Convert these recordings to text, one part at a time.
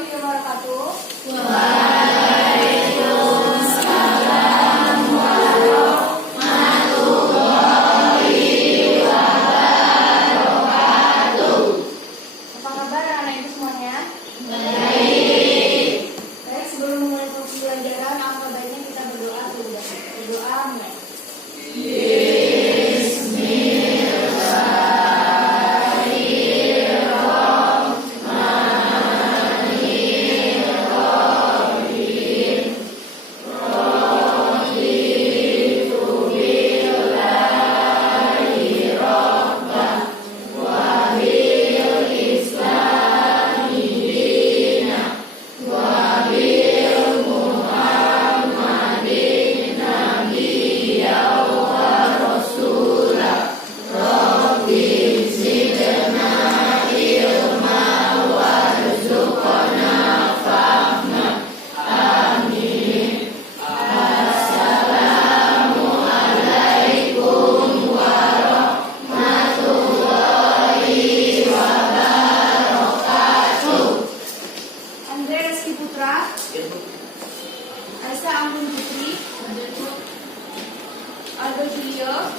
warahmatullahi wabarakatuh. Waalaikumsalam warahmatullahi wabarakatuh. Apa kabar anak-anak ibu semuanya? Baik. Baik, sebelum memulai pembelajaran, alangkah baiknya kita berdoa dulu. Berdoa mulai. Aisyah Ampun Putri, Aldo Julio,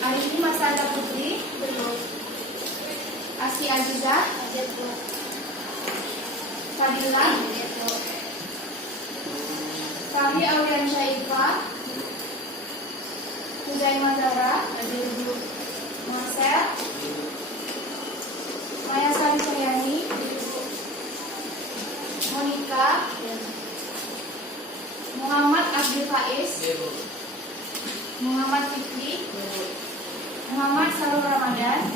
Arini Masada Putri, Asi Aziza, Fadila, Fahri Aulian Syaifa, Huzaimah Zahra, Marcel, Maya Sari Suryani, Monika, Muhammad Abdul Faiz, Muhammad Fikri, Muhammad Sarul Ramadan,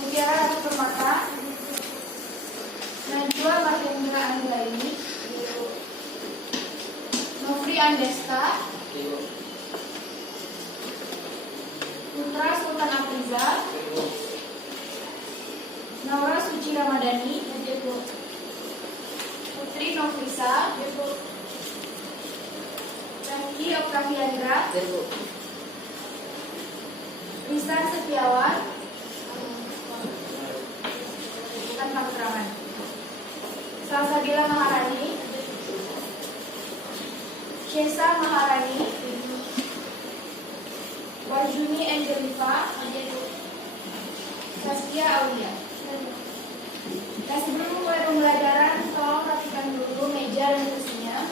Mutiara Ratu Permata, Najwa Mahendra Anggraini, Nofri Andesta, Putra Sultan Afriza, Naura Suci Ramadhani, Putri Nofrisa, Rangki Oktaviandra, Rizan Setiawan, tanpa keterangan, Salsabila Maharani, Shesa Maharani, Warjuni Angelifa, Saskia Aulia. Nah, sebelum mulai pembelajaran, tolong rapikan dulu meja dan kursinya.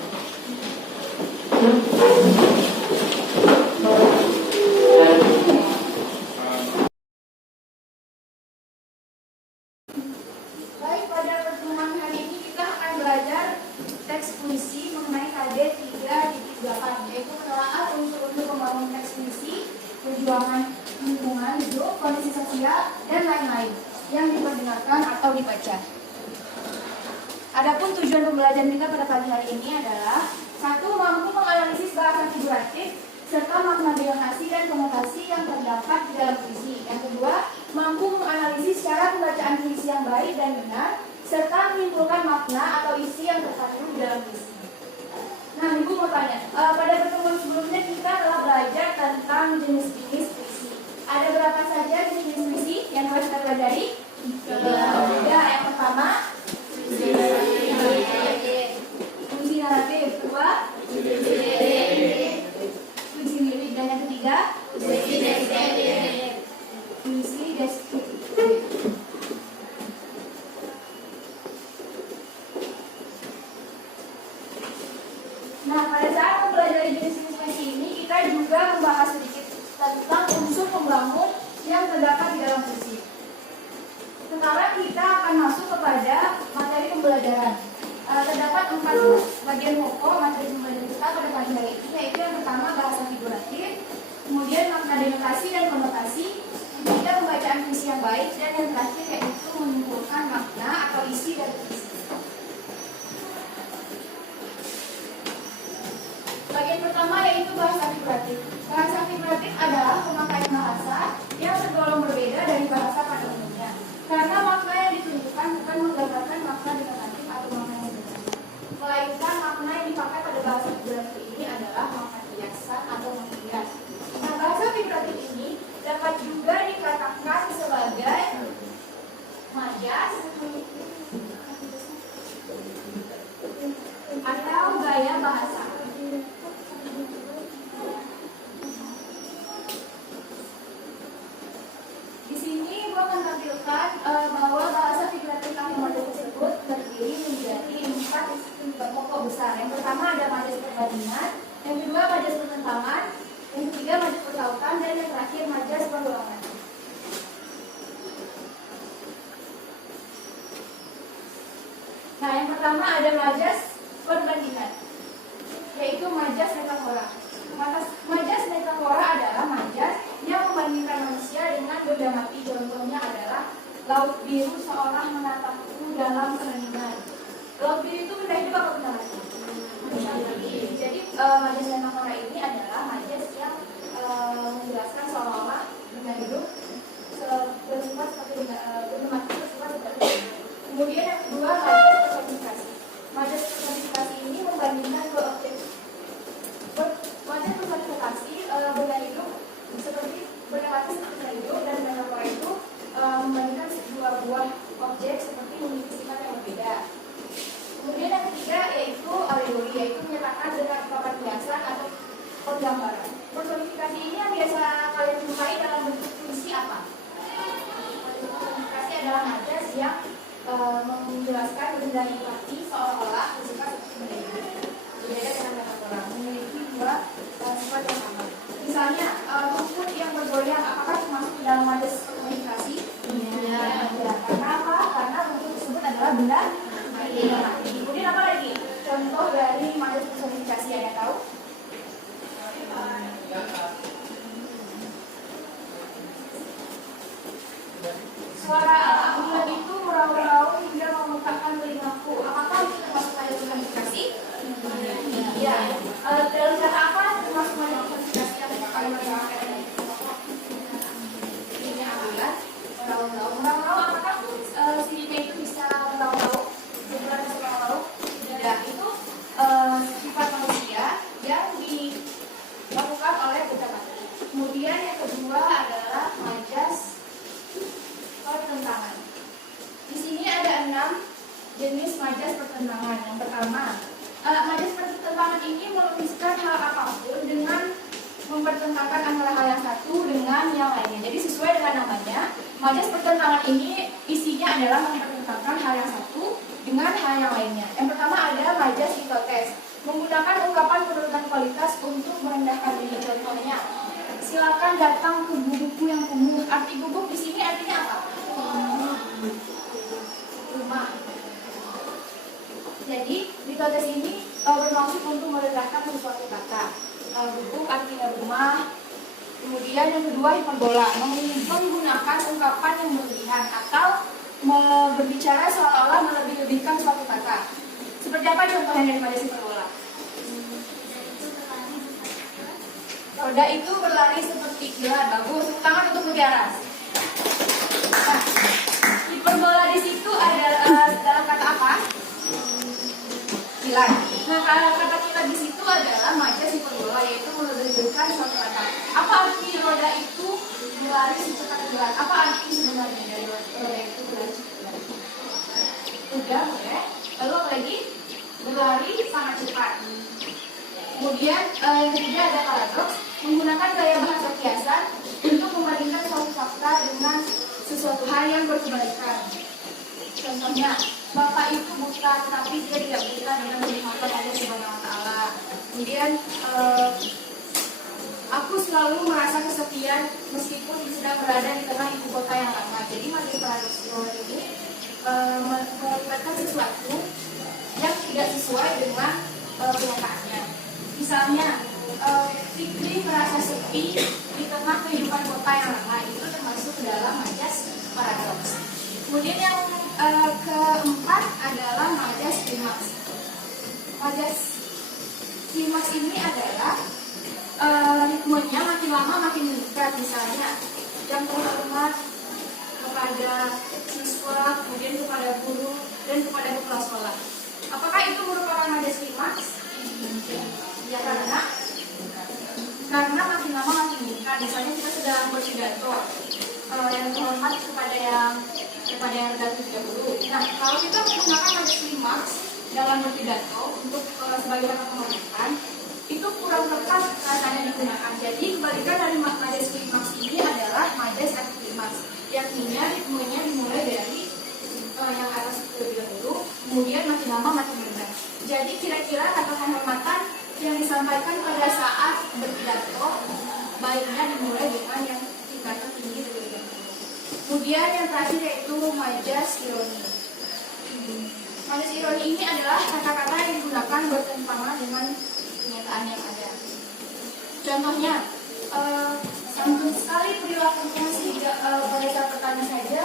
Baik, pada pertemuan hari ini kita akan belajar teks puisi mengenai KD 3.8, yaitu penelaah unsur-unsur pembangunan teks puisi, perjuangan lingkungan hidup, kondisi sosial, dan lain-lain yang diperdengarkan atau dibaca. Adapun tujuan pembelajaran kita pada pagi hari ini adalah: 1. Mampu menganalisis bahasa figuratif serta makna denotasi dan konotasi yang terdapat di dalam puisi. Yang kedua, mampu menganalisis cara pembacaan puisi yang baik dan benar serta menyimpulkan makna atau isi yang terkandung di dalam puisi. Nah, Ibu mau tanya, pada pertemuan sebelumnya kita telah belajar tentang jenis-jenis puisi. Ada berapa saja jenis-jenis puisi yang harus kita pelajari? 3. Yang pertama, puisi naratif. Kedua, puisi lirik. Dan yang ketiga, puisi deskriptif. Nah, pada saat mempelajari jenis-jenis puisi ini, kita juga membahas sedikit tentang unsur pembangun yang terdapat di dalam puisi. Sekarang kita akan masuk kepada materi pembelajaran. Terdapat 4 bagian pokok materi pembelajaran kita pada pagi hari ini, yaitu yang pertama bahasa figuratif, kemudian makna denotasi dan konotasi, ketiga pembacaan puisi yang baik, dan yang terakhir yaitu menyimpulkan makna atau isi dari puisi. Bagian pertama yaitu bahasa figuratif. Bahasa figuratif adalah pemakaian bahasa yang tergolong berbeda dari bahasa pada umumnya, karena makna yang ditunjukkan bukan menggambarkan makna denotatif atau makna yang benar, melainkan makna yang dipakai pada bahasa figuratif ini adalah makna kiasan atau menghias. Nah, bahasa figuratif ini dapat juga dikatakan sebagai majas, tampilkan bahwa bahasa figuratif akomodatif tersebut terdiri menjadi 4 pokok besar. Yang pertama ada majas perbandingan, yang kedua majas pertentangan, yang ketiga majas pertautan, dan yang terakhir majas pergolongan. Nah, yang pertama ada majas perbandingan, yaitu majas metafora. Majas metafora adalah majas yang membandingkan manusia dengan benda mati. Contohnya adalah laut biru seolah menatapku dalam keheningan. Laut biru itu benda hidup apa benda mati? Jadi majas metafora ini adalah majas yang menjelaskan seolah-olah benda hidup bersifat seperti benda mati bersifat seperti itu. Kemudian yang kedua majas personifikasi. Majas personifikasi ini membandingkan dua objek. Majas personifikasi benda hidup seperti benda mati seperti benda hidup, dan metafora itu membandingkan dua buah objek seperti memiliki sifat yang berbeda. Kemudian yang ketiga yaitu alegori, yaitu menyerahkan dengan ungkapan kiasan atau penggambaran. Personifikasi ini yang biasa kalian jumpai dalam bentuk puisi apa? Personifikasi adalah majas yang menjelaskan benda yang mati seolah-olah bersifat seperti benda hidup. Berbeda dengan metafora, memiliki dua sifat yang sama. Misalnya, rumput yang bergoyang, apakah termasuk di dalam majas personifikasi? Ya. Karena apa? Karena rumput tersebut adalah benda mati. Kemudian apa lagi? Contoh dari majas personifikasi, ada tahu? Suara bulan itu meraung-raung hingga memutarkan telingaku. Apakah itu termasuk majas personifikasi? Ya. Dalam kata apa termasuk majas personifikasi yang paling meraung-raung? Ini bulan meraung-raung. Meraung-raung apakah sininya itu bisa meraung-raung? Bulan bisa meraung-raung? Tidak. Itu sifat manusia yang dilakukan oleh benda mati. Kemudian yang kedua adalah majas pertentangan. Di sini ada 6 jenis majas pertentangan. Yang pertama, majas pertentangan ini melukiskan hal apapun dengan mempertentangkan antara hal yang satu dengan yang lainnya. Jadi sesuai dengan namanya, majas pertentangan ini isinya adalah mempertentangkan hal yang satu dengan hal yang lainnya. Yang pertama ada majas hipotes, menggunakan ungkapan penurunan kualitas untuk merendahkan diri. Contohnya, silakan datang ke buku yang kumuh. Arti gubuk di sini artinya apa? Rumah. Jadi hipotes ini bermaksud untuk merendahkan sesuatu kata. Gubuk artinya rumah. Kemudian yang kedua hiperbola, menggunakan ungkapan yang berlebihan atau berbicara seolah-olah melebih-lebihkan suatu kata. Seperti apa contohnya dari majas hiperbola? Roda itu berlari seperti kilat. Bagus, tepuk tangan untuk Mutiara. Nah, hiperbola di situ ada dalam kata apa? Kilat. Nah, kata kilat di situ adalah majas hiperbola, yaitu melebih-lebihkan suatu kata. Apa arti roda itu berlari secepat kilat? Apa arti sebenarnya dari roda itu berlari secepat kilat? Udah, ya. Lalu apa lagi? Berlari sangat cepat. Kemudian yang ketiga ada paradoks, menggunakan gaya bahasa kiasan untuk membandingkan suatu fakta dengan sesuatu hal yang berkebalikan. Contohnya, Bapak itu buta, tetapi dia tidak buta dengan melihat Allah Subhanahu wa Ta'ala. Kemudian aku selalu merasa kesepian meskipun sedang berada di tengah ibu kota yang lama. Jadi majas paradoks ini melibatkan sesuatu yang tidak sesuai dengan kenyataannya. Misalnya, Fikri merasa sepi di tengah kehidupan kota yang lama, itu termasuk dalam majas paradoks. Kemudian yang keempat adalah majas klimaks. Majas klimaks ini adalah ritmenya makin lama makin meningkat. Misalnya, yang terhormat kepada siswa, kemudian kepada guru, dan kepada kepala sekolah. Apakah itu merupakan majas klimaks? Ya, karena makin lama makin meningkat. Misalnya kita sedang berpidato, yang terhormat kepada yang rendah dulu. Nah, kalau kita menggunakan majas klimaks dalam berpidato untuk sebagai kata penghormatan, itu kurang tepat rasanya digunakan. Jadi kebalikan dari majas klimaks ini adalah majas antiklimaks, yakni ritmenya penghormatan yang disampaikan pada saat berpidato, baiknya dimulai dengan yang tingkatan tinggi terlebih dahulu. Kemudian yang terakhir yaitu majas ironi. Majas ironi ini adalah kata-kata yang digunakan bertentangan dengan kenyataan yang ada. Contohnya, santun sekali perilakunya sehingga pada saat bertanya saja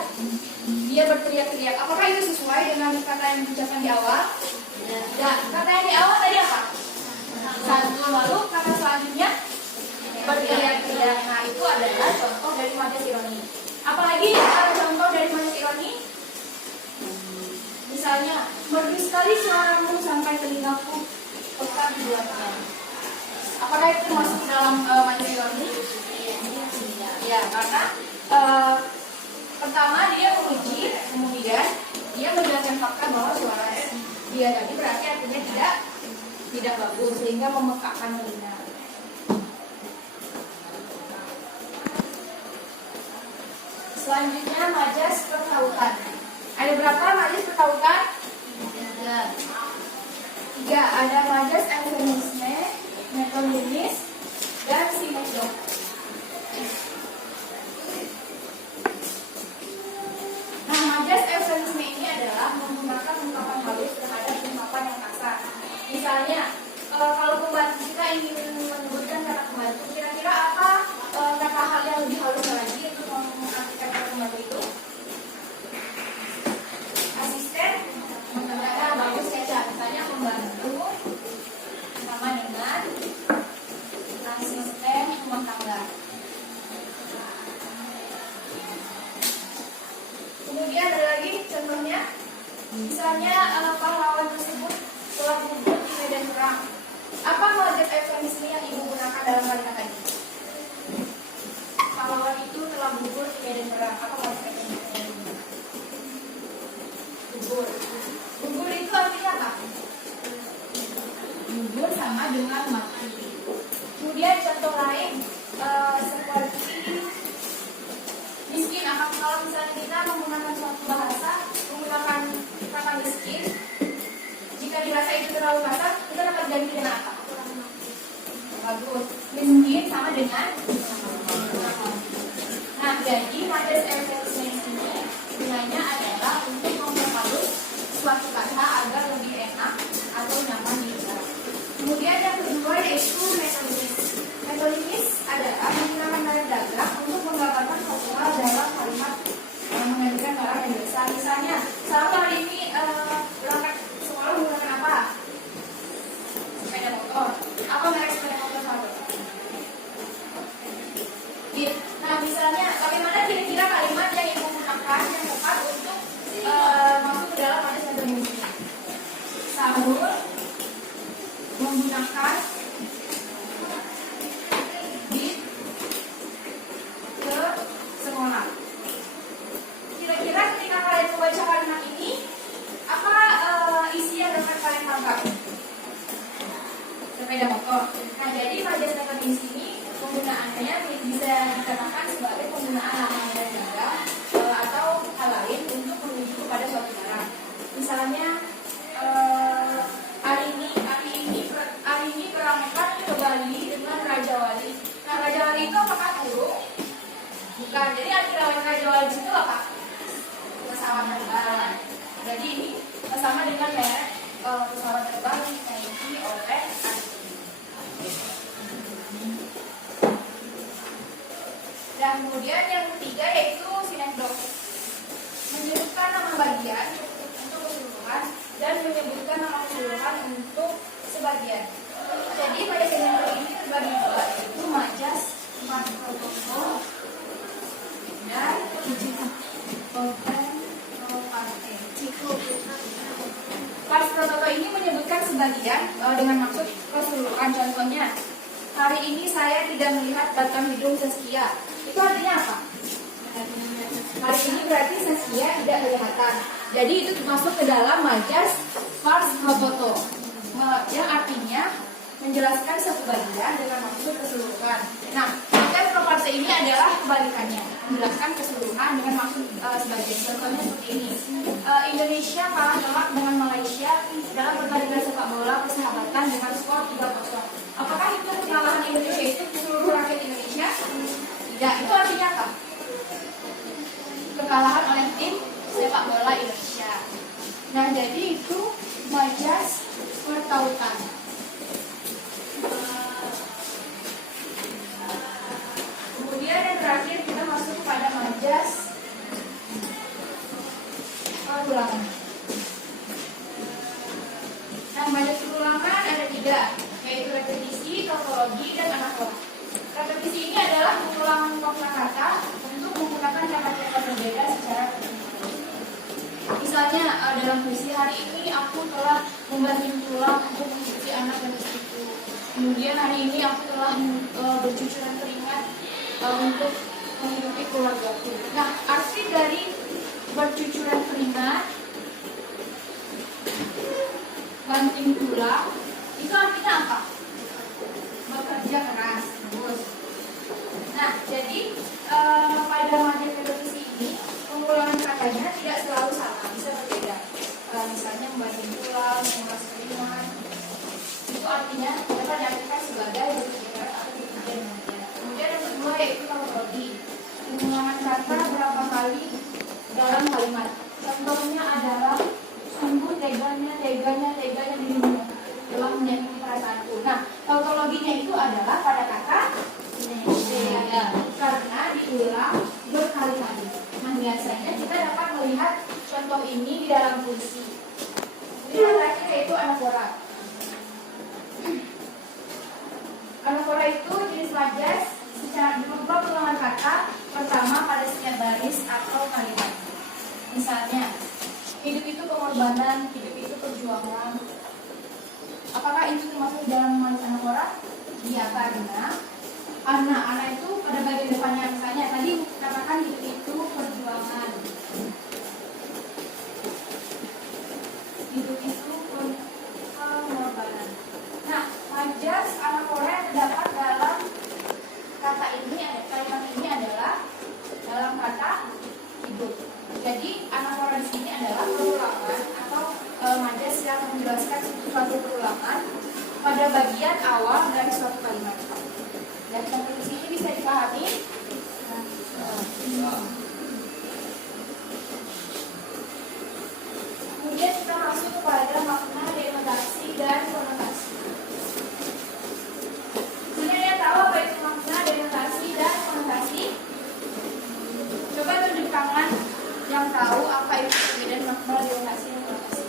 dia berteriak-teriak. Apakah itu sesuai dengan kata yang diucapkan di awal? Ya, kata yang di awal tadi apa? Santun. Lalu kata selanjutnya berteriak-teriak. Nah, itu adalah contoh dari majas ironi. Apalagi contoh dari majas ironi? Misalnya, merdu sekali suaramu sampai telingaku pekat di belakang. Apakah itu masuk dalam majas ironi? Ya, karena pertama dia menguji, kemudian dia menjelaskan fakta bahwa suara dia tadi berarti artinya tidak bagus sehingga memekakkan telinga. Selanjutnya majas pertautan. Ada berapa majas pertautan? 3. Ada majas eufemisme, metonymis, dan sinekdok. Nah, majas eufemisme ini adalah menggunakan ungkapan halus terhadap ungkapan yang kasar. Misalnya, kalau pembantu kita ingin menyebutkan kata pembantu, kira-kira apa kata hal yang lebih halus lagi untuk mengartikan kata pembantu itu? Asisten, menggunakan bagus saja. Misalnya pembantu sama dengan asisten rumah tangga. Kemudian ada lagi contohnya, misalnya pahlawan tersebut telah gugur di medan perang. Apa majas eufemisme yang ibu gunakan dalam kalimat tadi? Pahlawan itu telah gugur di medan perang. Apa majas eufemisme? Gugur. Gugur itu artinya apa? Gugur sama dengan mati. Kemudian contoh lain seperti miskin. Kalau misalnya kita menggunakan suatu bahasa menggunakan kata miskin, jika dirasa itu terlalu kasar, kita dapat ganti dengan apa? Bagus. Miskin sama dengan. Nah, jadi majas eufemisme ini gunanya adalah untuk memperhalus suatu kata agar lebih enak atau nyaman didengar. Kemudian yang kedua yaitu metonymis. Metonymis adalah menggunakan tanda dagang untuk menggambarkan suatu hal dalam kalimat yang menggantikan kata yang biasa. Misalnya, saya hari ini berangkat sekolah menggunakan apa? Sepeda motor. Apa merek sepeda motor sahabat? Nah, misalnya, bagaimana kira-kira kalimat yang ibu gunakan yang tepat untuk masuk ke dalam majas metonymis ini? Sahur menggunakan bis ke sekolah. Kira-kira ketika kalian membaca kalimat ini, apa isi yang dapat kalian tangkap? Sepeda motor. Nah, jadi majas metonymis ini penggunaannya bisa dikatakan sebagai penggunaan nama dan dagang atau hal lain untuk menuju kepada suatu barang. Misalnya hari ini berangkat ke Bali dengan Raja Wali. Nah, Raja Wali itu apakah guru? Bukan. Jadi arti Raja Wali itu apa? Pesawat terbang. Jadi ini sama dengan merek pesawat terbang dimiliki oleh dan kemudian yang ketiga yaitu sinekdok. Menyebutkan nama bagian untuk keseluruhan dan menyebutkan nama keseluruhan untuk sebagian. Jadi pada sinekdok ini terbagi dua, yaitu majas pas protokol dan pas protokol ini menyebutkan sebagian dengan maksud keseluruhan. Contohnya, hari ini saya tidak melihat batang hidung Saskia. Itu artinya apa? Hari ini berarti Saskia tidak kelihatan. Jadi itu masuk ke dalam majas pars pro toto, yang artinya menjelaskan satu bagian dengan maksud keseluruhan. Nah, majas pro parte ini adalah kebalikannya, menjelaskan keseluruhan dengan maksud sebagian. Contohnya seperti ini. Indonesia kalah telak dengan Malaysia dalam pertandingan sepak bola persahabatan dengan skor 3-0. Apakah itu kekalahan Indonesia itu seluruh rakyat Indonesia? Tidak. Itu artinya apa? Kekalahan oleh tim sepak bola Indonesia. Nah, jadi itu majas pertautan. Kemudian yang terakhir kita masuk pada majas perulangan. Nah, majas perulangan ada 3, yaitu repetisi, tautologi, dan anafora. Repetisi ini adalah pengulangan makna kata untuk menggunakan kata-kata berbeda secara berturut-turut. Misalnya dalam puisi, hari ini aku telah membanting tulang untuk menghidupi anak dan istriku. Kemudian hari ini aku telah bercucuran keringat untuk menghidupi keluargaku. Nah, arti dari bercucuran keringat, banting tulang, itu artinya apa? Bekerja keras. Terus. Nah, jadi pada majas repetisi ini pengulangan katanya tidak selalu sama, bisa berbeda. Misalnya membanting tulang, mengulas keringat, itu artinya dapat diartikan sebagai bekerja keras atau bekerja mengajar. Kemudian yang kedua yaitu tautologi, pengulangan kata berapa kali dalam kalimat. Contohnya adalah sungguh teganya dirimu telah menyakiti perasaanku. Nah, tautologinya itu adalah pada kata tega, karena diulang berkali-kali. Nah, biasanya kita dapat melihat contoh ini di dalam puisi. Kemudian yang terakhir yaitu anafora. Anafora itu jenis majas secara berupa pengulangan kata pertama pada setiap baris atau kalimat. Misalnya, hidup itu pengorbanan, hidup itu perjuangan. Apakah itu termasuk dalam majas anafora? Iya, karena anak itu pada bagian depannya, misalnya tadi katakan hidup itu perjuangan. Hidup itu pengorbanan. Nah, majas anafora yang terdapat dalam kata ini, kalimat ini adalah dalam kata hidup. Jadi anafora di sini adalah perulangan atau majas yang menjelaskan suatu perulangan pada bagian awal dari suatu kalimat. Dan dari sini bisa dipahami. Kemudian kita masuk kepada makna denotasi dan konotasi. Sebenarnya tahu apa itu makna denotasi dan konotasi? Coba tunjuk tangan yang tahu apa itu perbedaan makna denotasi dan konotasi.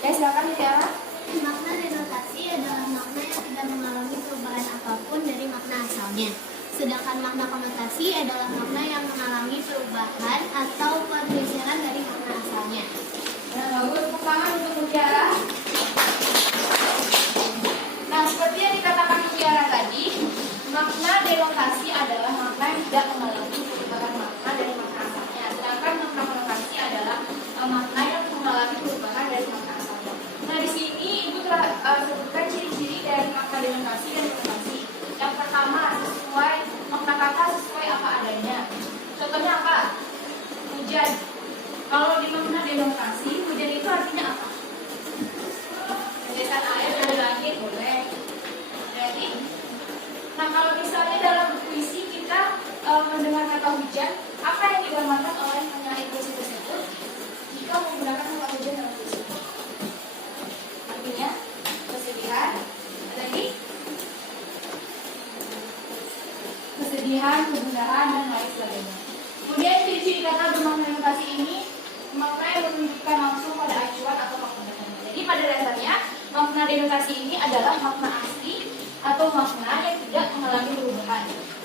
Ya, silakan Tiara. Makna denotasi adalah makna yang tidak mengalami perubahan apapun dari makna asalnya. Sedangkan makna konotasi adalah makna yang mengalami perubahan atau pergeseran dari makna asalnya. Nah, lalu tepuk tangan untuk Mutiara. Nah, seperti yang dikatakan Mutiara tadi, makna denotasi adalah makna yang tidak mengalami perubahan makna dari makna asalnya. Sedangkan makna konotasi adalah makna yang mengalami perubahan dari makna asalnya. Nah, di sini Ibu telah sebutkan ciri-ciri dari makna denotasi dan konotasi. Yang pertama, sesuai makna kata sesuai apa adanya. Contohnya apa? Hujan. Kalau di makna denotasi, hujan itu artinya apa? Tetesan air dari langit, boleh. Jadi, nah kalau misalnya dalam puisi kita mendengar kata hujan, apa yang digambarkan oleh penyair puisi tersebut jika menggunakan kata hujan dalam puisi? Artinya kesedihan, lagi kesedihan, kegundahan, dan lain sebagainya. Kemudian ciri-ciri kata bermakna denotasi ini makna yang menunjukkan langsung pada acuan atau makna dasarnya. Jadi pada dasarnya makna denotasi ini adalah makna asli atau makna yang tidak mengalami perubahan.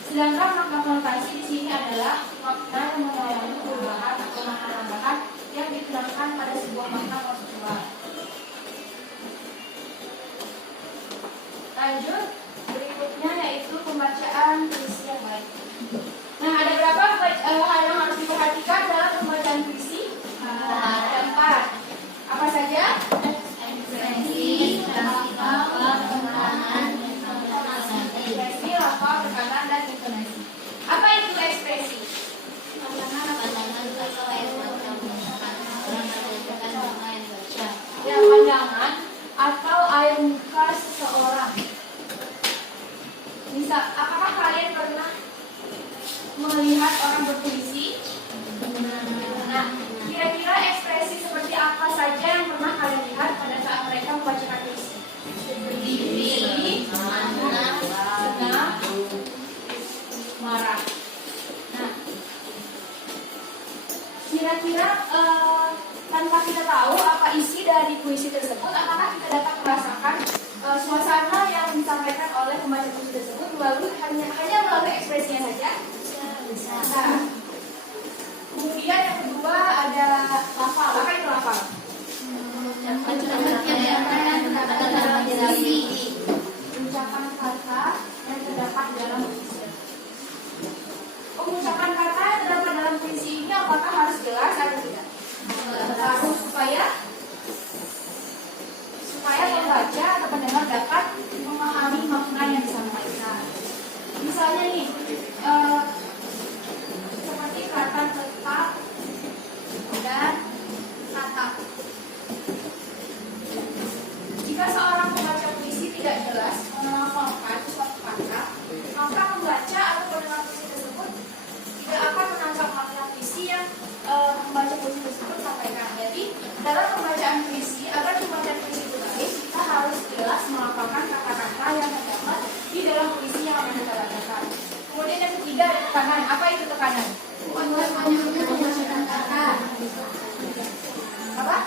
Sedangkan makna konotasi di sini adalah makna yang mengalami perubahan atau makna tambahan yang diterapkan pada sebuah makna konseptual. Lanjut, berikutnya yaitu pembacaan puisi yang baik. Nah, ada berapa hal yang harus diperhatikan dalam pembacaan puisi? Ada 4. Apa saja? Ekspresi, lafaz, pengulangan, dan konotasi. Ekspresi, lafal, tekanan, dan intonasi. Apa itu ekspresi? Ya, pandangan atau air muka seseorang. Apakah kalian pernah melihat orang berpuisi? Nah, kira-kira ekspresi seperti apa saja yang pernah kalian lihat pada saat mereka membacakan puisi? Sedih, senang, marah. Nah, kira-kira tanpa kita tahu apa isi dari puisi tersebut, apakah kita dapat merasakan suasana yang disampaikan oleh pembaca puisi tersebut hanya melalui ekspresinya saja? Nah, kemudian yang kedua ada lafal. Apa itu lafal? Ucapan kata yang terdapat dalam puisi. Pengucapan kata yang terdapat dalam puisi ini apakah harus jelas atau tidak? Harus supaya pembaca atau pendengar dapat memahami makna yang disampaikan. Misalnya nih, seperti kata tetap dan kata. Jika seorang pembaca puisi tidak jelas menghafalkan suatu kata, maka pembaca atau pendengar puisi tersebut tidak akan menangkap makna puisi yang pembaca puisi tersebut sampaikan. Jadi, dalam pembacaan puisi, agar pembacaan puisi itu baik, kita harus jelas menghafalkan kata-kata yang terdapat di dalam puisi yang akan kita bacakan. Kemudian yang ketiga ada tekanan. Apa itu tekanan? Apa?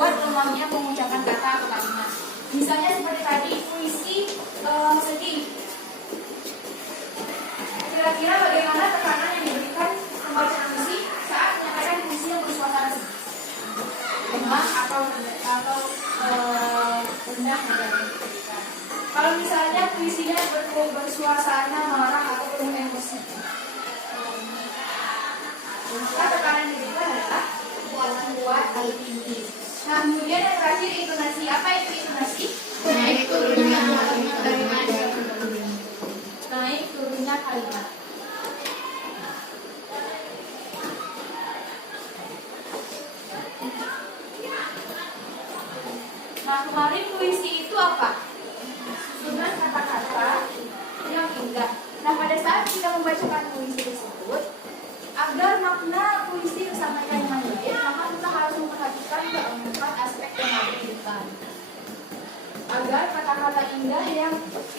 Buat lemahnya pengucapan kata atau kalimat. Misalnya seperti tadi puisi sedih. Kira-kira bagaimana tekanan yang diberikan pembaca puisi saat menyampaikan puisi yang bersuasana sedih? Lemah atau rendah yang diberikan. Kalau misalnya puisinya bersuasana marah atau penuh emosi, maka tekanan yang diberikan adalah kuat atau tinggi. Nah, kemudian yang terakhir intonasi. Apa itu intonasi? Naik turunnya kalimat. Naik turunnya kalimat. Nah, kemarin puisi itu apa? Susunan kata-kata yang indah. Nah, pada saat kita membacakan puisi tersebut, agar makna puisi tersampaikan dengan baik, maka kita harus memperhatikan keempat aspek yang ada di depan. Agar kata-kata indah yang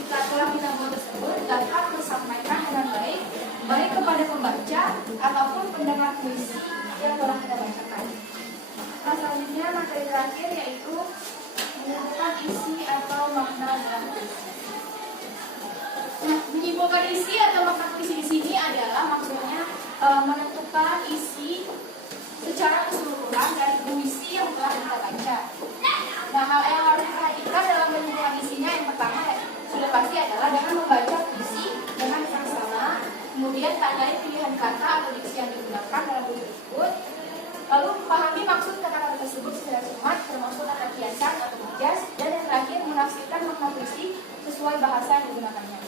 telah kita buat tersebut dapat tersampaikan dengan baik, baik kepada pembaca ataupun pendengar puisi yang telah kita bacakan. Nah, selanjutnya materi terakhir yaitu menentukan isi atau makna dalam puisi. Nah, menyimpulkan isi atau makna puisi di sini adalah maksudnya menentukan isi secara keseluruhan dari puisi yang telah kita baca. Nah, hal yang harus diperhatikan dalam menentukan isinya yang pertama sudah pasti adalah dengan membaca puisi dengan seksama, kemudian tandai pilihan kata atau diksi yang digunakan dalam puisi tersebut, lalu memahami maksud kata-kata tersebut secara cermat, termasuk kata kiasan atau majas, dan yang terakhir menafsirkan makna puisi sesuai bahasa yang digunakannya.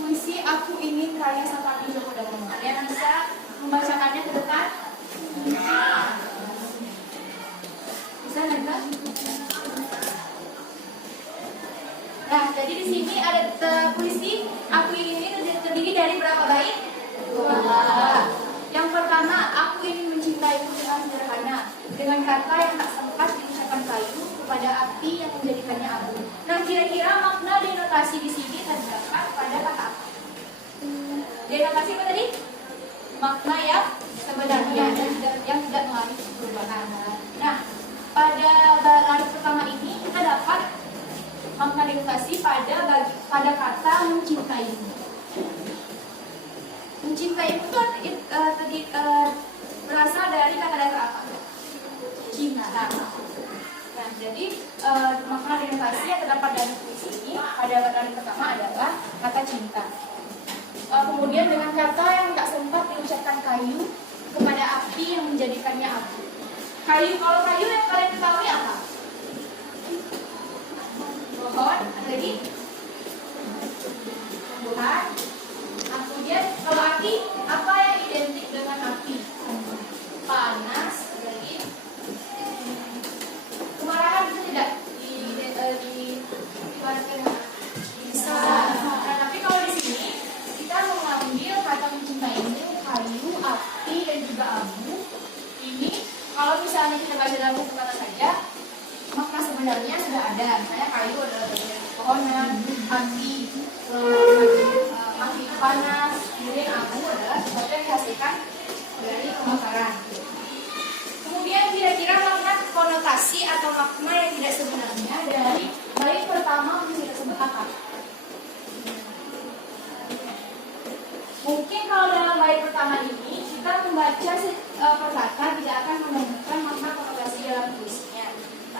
Puisi Aku Ingin karya Sapardi Djoko Damono. Yang bisa membacakannya ke depan? Bisa nggak? Nah, jadi di sini ada puisi Aku Ingin ini terdiri dari berapa bait? 2. Yang pertama, aku ingin mencintaimu dengan sederhana, dengan kata yang tak sempat diucapkan kayu kepada api yang menjadikannya abu. Nah, kira-kira makna denotasi di sini terdapat pada kata apa? Denotasi apa tadi? Makna yang sebenarnya yang tidak mengalami perubahan. Nah, pada baris pertama ini kita dapat makna denotasi pada kata mencintaimu. Mencintai itu berasal dari kata dasar apa? Cinta. Nah, jadi makna denotasi yang terdapat dalam puisi ini pada baris pertama adalah kata cinta. Kemudian dengan kata yang tak sempat diucapkan kayu kepada api yang menjadikannya abu. Kayu, kalau kayu yang kalian ketahui apa? pohon, ada lagi tumbuhan. Kemudian kalau api, apa yang identik dengan api? Panas, ada lagi kemarahan, bisa tidak diibaratkan? Bisa. Nah, tapi kalau di sini kita mengambil kata mencintai ini kayu, api, dan juga abu. Ini kalau misalnya kita baca dalam buku kata saja, makna sebenarnya sudah ada. Misalnya kayu adalah bagian pohonan, api, api panas, kemudian abu adalah sesuatu yang dihasilkan dari kebakaran. Kemudian kira-kira makna konotasi atau makna yang tidak sebenarnya dari bait pertama puisi tersebut apa? Mungkin kalau dalam bait pertama ini kita membaca per kata tidak akan menemukan makna konotasi dalam puisinya.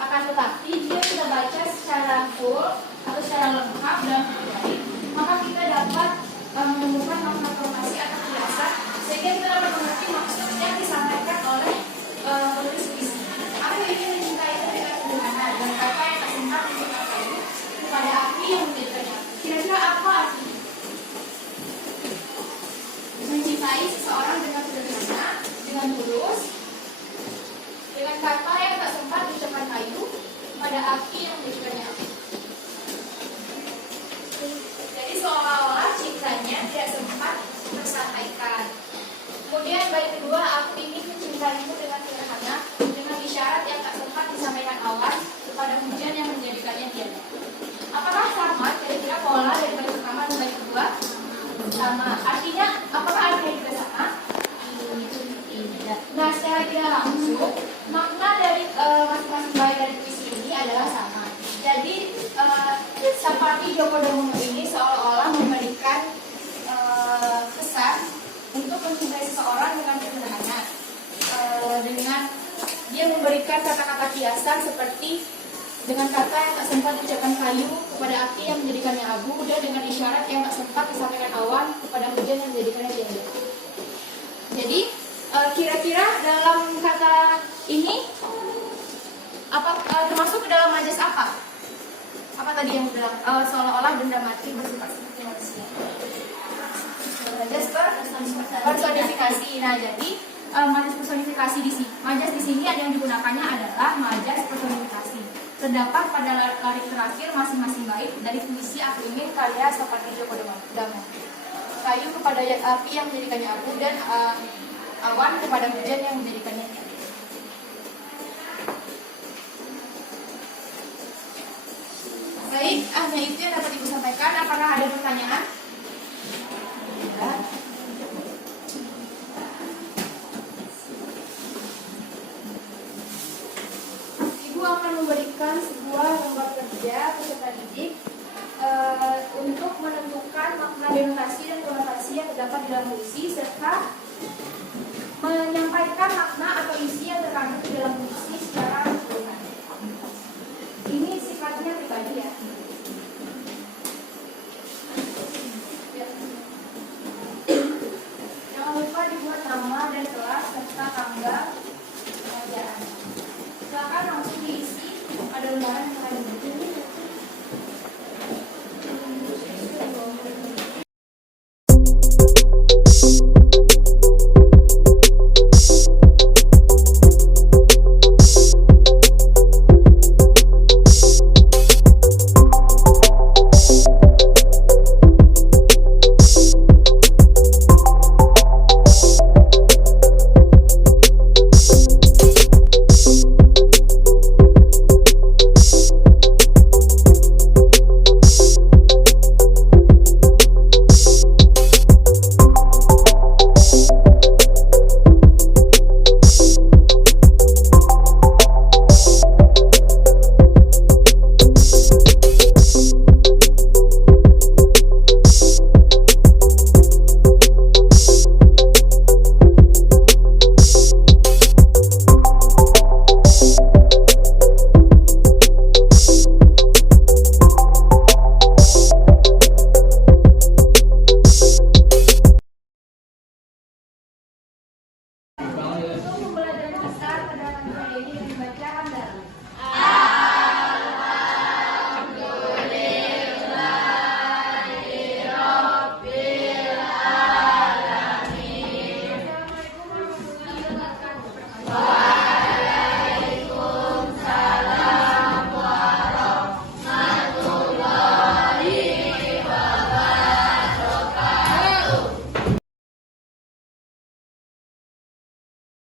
Akan tetapi dia kita baca secara full atau secara lengkap dalam bait, maka kita dapat menemukan makna konotasi atau kiasan sehingga kita dapat mengerti maksud yang disampaikan oleh penulis puisi. Aku ingin mencintai dengan sederhana dan kata yang tak sempat mencintai kepada api yang menjadikannya. Kira-kira apa arti mencintai seseorang dengan sederhana, dengan tulus, dengan kata yang tak sempat diucapkan kayu pada api yang menjadikannya api. Jadi seolah-olah cintanya tidak sempat tersampaikan. Kemudian bait kedua, aku ingin mencintaimu dengan sederhana, dengan isyarat yang tak sempat disampaikan awan kepada hujan yang menjadikannya tiada. Apakah sama kira-kira pola dari bait pertama dan bait kedua? Sama. Artinya, apakah artinya juga sama? Nah, secara tidak langsung, makna dari masing-masing bait dari puisi ini adalah sama. Jadi, Sapati Djoko Damono ini seolah-olah memberikan kesan untuk mencintai seseorang dengan sederhana, dengan dia memberikan kata-kata kiasan seperti dengan kata yang tak sempat diucapkan kayu kepada api yang menjadikannya abu, dan dengan isyarat yang tak sempat disampaikan awan kepada hujan yang menjadikannya tiada. Jadi kira-kira dalam kata ini apa termasuk ke dalam majas apa? Apa tadi yang bilang seolah-olah benda mati bersifat seperti manusia? Majas personifikasi. Nah, jadi majas personifikasi di sini, majas di sini ada yang digunakannya adalah majas personifikasi. Terdapat pada larik terakhir masing-masing bait dari puisi Aku Ingin karya Sapati Djoko Damono. Kayu kepada api yang menjadikannya abu, dan awan kepada hujan yang menjadikannya tiada. Baik, hanya itu yang dapat Ibu sampaikan. Apakah ada pertanyaan? Ya. Ibu akan memberikan sebuah lembar kerja peserta didik untuk menentukan makna denotasi dan konotasi yang terdapat dalam puisi serta menyampaikan makna atau isi yang terkandung di dalam puisi.